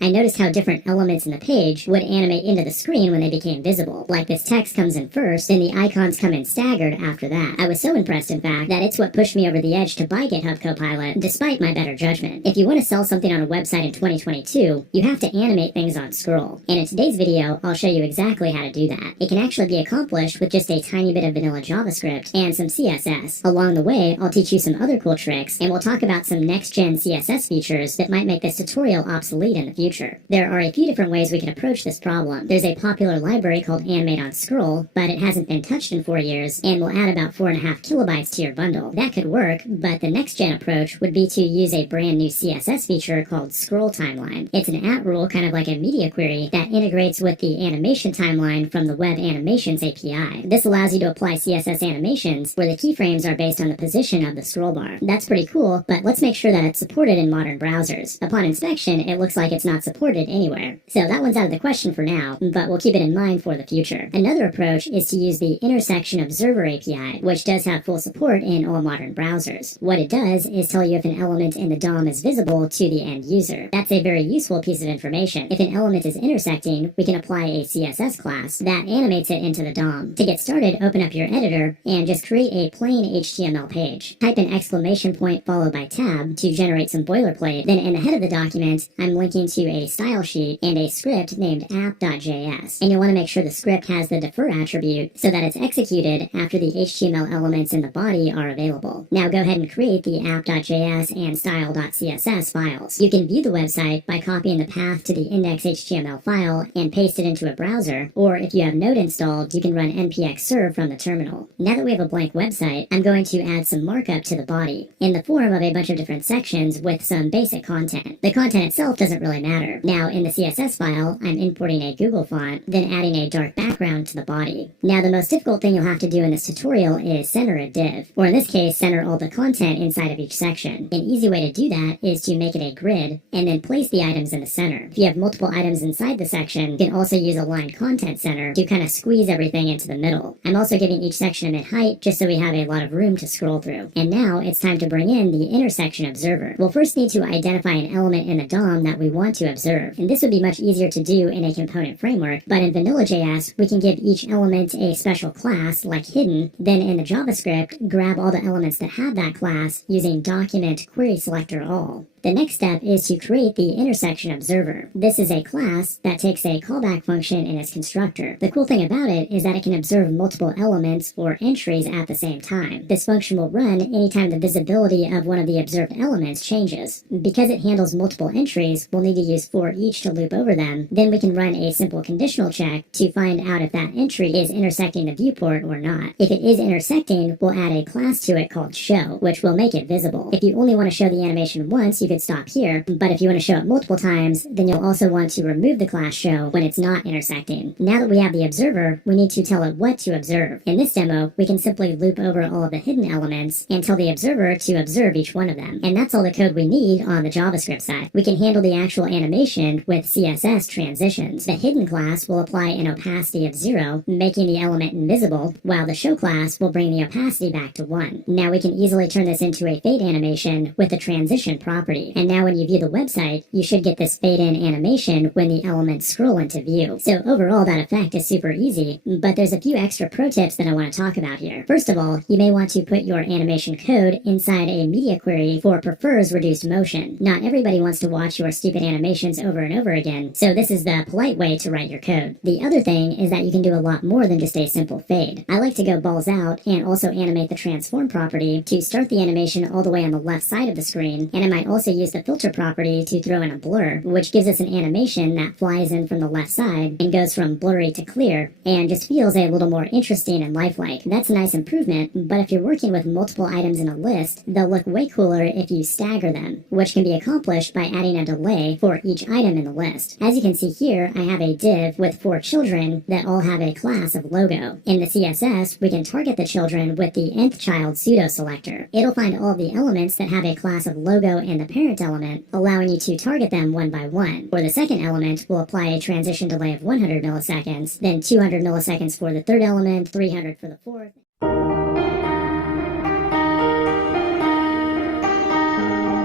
I noticed how different elements in the page would animate into the screen when they became visible. Like this text comes in first, then the icons come in staggered after that. I was so impressed, in fact, that it's what pushed me over the edge to buy GitHub Copilot, despite my better judgment. If you want to sell something on a website in 2022, you have to animate things on scroll. And in today's video, I'll show you exactly how to do that. It can actually be accomplished with just a tiny bit of vanilla JavaScript and some CSS. Along the way, I'll teach you some other cool tricks, and we'll talk about some next-gen CSS features that might make this tutorial obsolete in the future. There are a few different ways we can approach this problem. There's a popular library called animate on scroll, but it hasn't been touched in 4 years and will add about 4.5 kilobytes to your bundle. That could work, but the next gen approach would be to use a brand new CSS feature called scroll timeline. It's an at rule, kind of like a media query, that integrates with the animation timeline from the web animations API. This allows you to apply CSS animations where the keyframes are based on the position of the scroll bar. That's pretty cool, but let's make sure that it's supported in modern browsers. Upon inspection, it looks like it's not supported anywhere. So that one's out of the question for now, but we'll keep it in mind for the future. Another approach is to use the IntersectionObserver API, which does have full support in all modern browsers. What it does is tell you if an element in the DOM is visible to the end user. That's a very useful piece of information. If an element is intersecting, we can apply a CSS class that animates it into the DOM. To get started, open up your editor and just create a plain HTML page. Type an exclamation point followed by tab to generate some boilerplate. Then in the head of the document, I'm linking to a style sheet and a script named app.js. And you'll want to make sure the script has the defer attribute so that it's executed after the HTML elements in the body are available. Now go ahead and create the app.js and style.css files. You can view the website by copying the path to the index.html file and paste it into a browser, or if you have Node installed, you can run npx serve from the terminal. Now that we have a blank website, I'm going to add some markup to the body in the form of a bunch of different sections with some basic content. The content itself doesn't really matter. Now in the CSS file, I'm importing a Google font, then adding a dark background to the body. Now the most difficult thing you'll have to do in this tutorial is center a div, or in this case, center all the content inside of each section. An easy way to do that is to make it a grid, and then place the items in the center. If you have multiple items inside the section, you can also use a line content center to kind of squeeze everything into the middle. I'm also giving each section a mid height just so we have a lot of room to scroll through. And now it's time to bring in the intersection observer. We'll first need to identify an element in the DOM that we want to observe. And this would be much easier to do in a component framework, but in vanilla.js, we can give each element a special class like hidden, then in the JavaScript, grab all the elements that have that class using document query selector all. The next step is to create the intersection observer. This is a class that takes a callback function in its constructor. The cool thing about it is that it can observe multiple elements or entries at the same time. This function will run anytime the visibility of one of the observed elements changes. Because it handles multiple entries, we'll need to use for each to loop over them. Then we can run a simple conditional check to find out if that entry is intersecting the viewport or not. If it is intersecting, we'll add a class to it called show, which will make it visible. If you only want to show the animation once, you could stop here, but if you want to show it multiple times, then you'll also want to remove the class show when it's not intersecting. Now that we have the observer, we need to tell it what to observe. In this demo, we can simply loop over all of the hidden elements and tell the observer to observe each one of them. And that's all the code we need on the JavaScript side. We can handle the actual animation with CSS transitions. The hidden class will apply an opacity of 0, making the element invisible, while the show class will bring the opacity back to 1. Now we can easily turn this into a fade animation with the transition property. And now when you view the website, you should get this fade in animation when the elements scroll into view. So overall, that effect is super easy, but there's a few extra pro tips that I want to talk about here. First of all, you may want to put your animation code inside a media query for prefers reduced motion. Not everybody wants to watch your stupid animations over and over again, so this is the polite way to write your code. The other thing is that you can do a lot more than just a simple fade. I like to go balls out and also animate the transform property to start the animation all the way on the left side of the screen, and I might also use the filter property to throw in a blur, which gives us an animation that flies in from the left side and goes from blurry to clear and just feels a little more interesting and lifelike. That's a nice improvement, but if you're working with multiple items in a list, they'll look way cooler if you stagger them, which can be accomplished by adding a delay for each item in the list. As you can see here, I have a div with 4 children that all have a class of logo. In the CSS, we can target the children with the nth child pseudo selector. It'll find all of the elements that have a class of logo in the parent element, allowing you to target them one by one. For the second element, we'll apply a transition delay of 100 milliseconds, then 200 milliseconds for the third element, 300 for the fourth.